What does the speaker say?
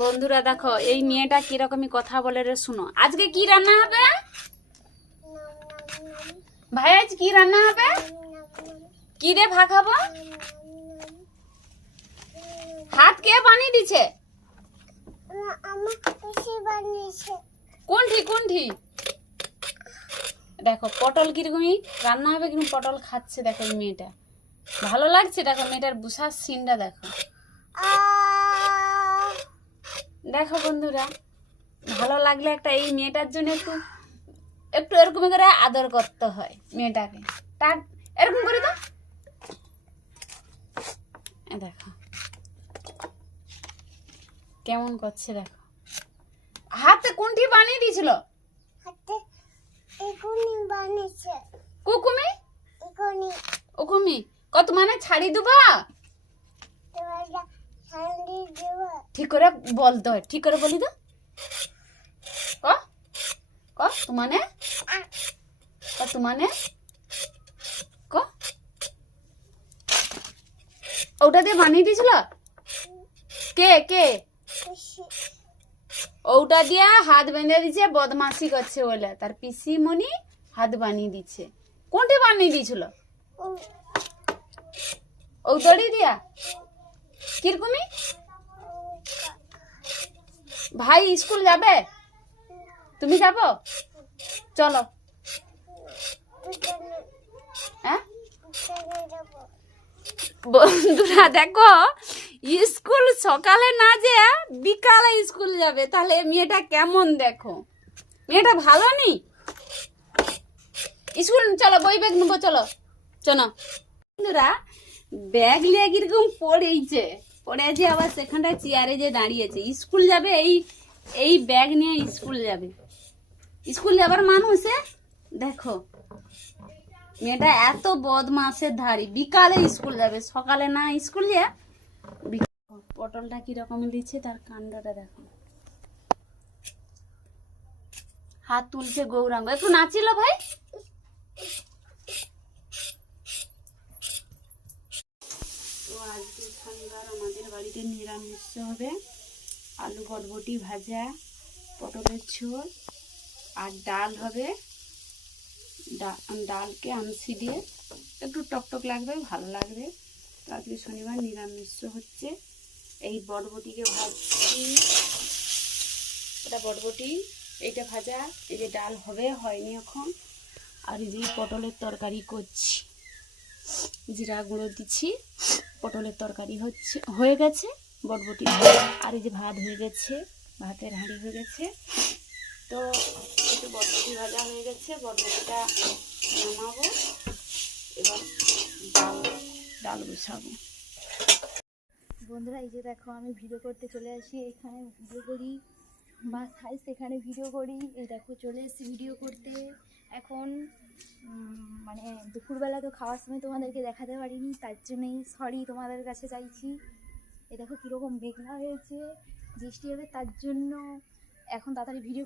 বন্ধুরা দেখো এই মেয়েটা কিরকমই কথা বলে রে শুনো। আজকে কি রান্না হবে? ভাই আজ কি রান্না হবে? কি রে ভাগাবো হাত কে বানিয়ে দিছে? কোনটি কোনটি দেখো পটল কিরকমই রান্না হবে কিন্তু পটল খাচ্ছে দেখো মেয়েটা। ভালো লাগছে দেখো মেয়েটার বুসার সিনটা দেখো। আহ, দেখো বন্ধুরা ভালো লাগলে একটা এই মেয়েটার জন্য একটু একটু এরকম করে আদর করতে হয় মেয়েটাকে। তার এরকম করে তো? দেখো। কেমন করছে দেখো। হাতে কোনটি বানিয়ে দিয়েছিল? হাতে এগুনি বানিয়েছে। কুকুমি? ওকুমি কত মানে ছাড়ি দেবা? ঠিক করে বলতে হয় ঠিক করে বলি তো। ক? ক? তোমানে ক তোমানে ক? ওটা দিয়ে বানিয়ে দিয়েছিল? কে কে? ওটা দিয়ে হাত বেঁধে দিছে বদমাসি করছে বলে। তার পিসি মনি হাত বানিয়ে দিচ্ছে। কোনটি বানিয়ে দিয়েছিল? ও- দড়ি দিয়া? কিরকমই? ভাই, স্কুল যাবে? তুমি যাব? চলো। হ্যাঁ? বন্ধুরা, দেখো, স্কুল সকালে না যে বিকালে স্কুল যাবে। তাহলে মেয়েটা কেমন দেখো? মেয়েটা ভালো নি? স্কুল, চলো, বই ব্যাগ নেব, চলো। চলো। বন্ধুরা, ব্যাগ নিয়ে কীরকম পড়েইছে? পড়ে যে আবার সেখানটায় চেয়ারে যে দাঁড়িয়েছে। স্কুল যাবে, এই এই ব্যাগ নিয়ে স্কুল যাবে। স্কুল যাবার মানুষে দেখো, মেয়েটা এত বদমাসের ধারি। বিকালে স্কুল যাবে, সকালে না স্কুল যা পটলটা কীরকম দিচ্ছে, তার কাণ্ডটা দেখো। হাত তুলছে গৌরাঙ্গ। একটু নাচিল ভাই? আজকে শনিবার আমাদের বাড়িতে নিরামিষ হবে। আলু বটবটি ভাজা, পটলের ঝোল আর ডাল হবে। ডালকে আমসি দিয়ে একটু টকটক লাগবে, ভালো লাগবে। তো আজকে শনিবার নিরামিষ হচ্ছে। এই বটবটিকে ভাজছি। এটা বটবটি, এইটা ভাজা, এই যে ডাল হবে, হয়নি এখন। আর এই যে পটলের তরকারি করছি, জিরা গুঁড়ো দিচ্ছি। পটলের তরকারি হচ্ছে, হয়ে গেছে, বটবটি আর এই যে ভাত হয়ে গেছে, ভাতের হাঁড়ি হয়ে গেছে। তো একটু বটবটি ভাজা হয়ে গেছে, বটবটিটা নামাবো, এবার ডাল ডাল বসাবো। বন্ধুরা, এই যে দেখো, আমি ভিডিও করতে চলে আসি, এখানে ভিডিও করি। বা খাই সেখানে ভিডিও করি। এই দেখো, চলে এসেছি ভিডিও করতে। এখন মানে দুপুরবেলা তো খাওয়ার সময় তোমাদেরকে দেখাতে পারিনি, তার জন্যই সরি তোমাদের কাছে চাইছি। এ দেখো, কীরকম মেঘলা হয়েছে, বৃষ্টি হবে তার জন্য। এখন তাড়াতাড়ি ভিডিও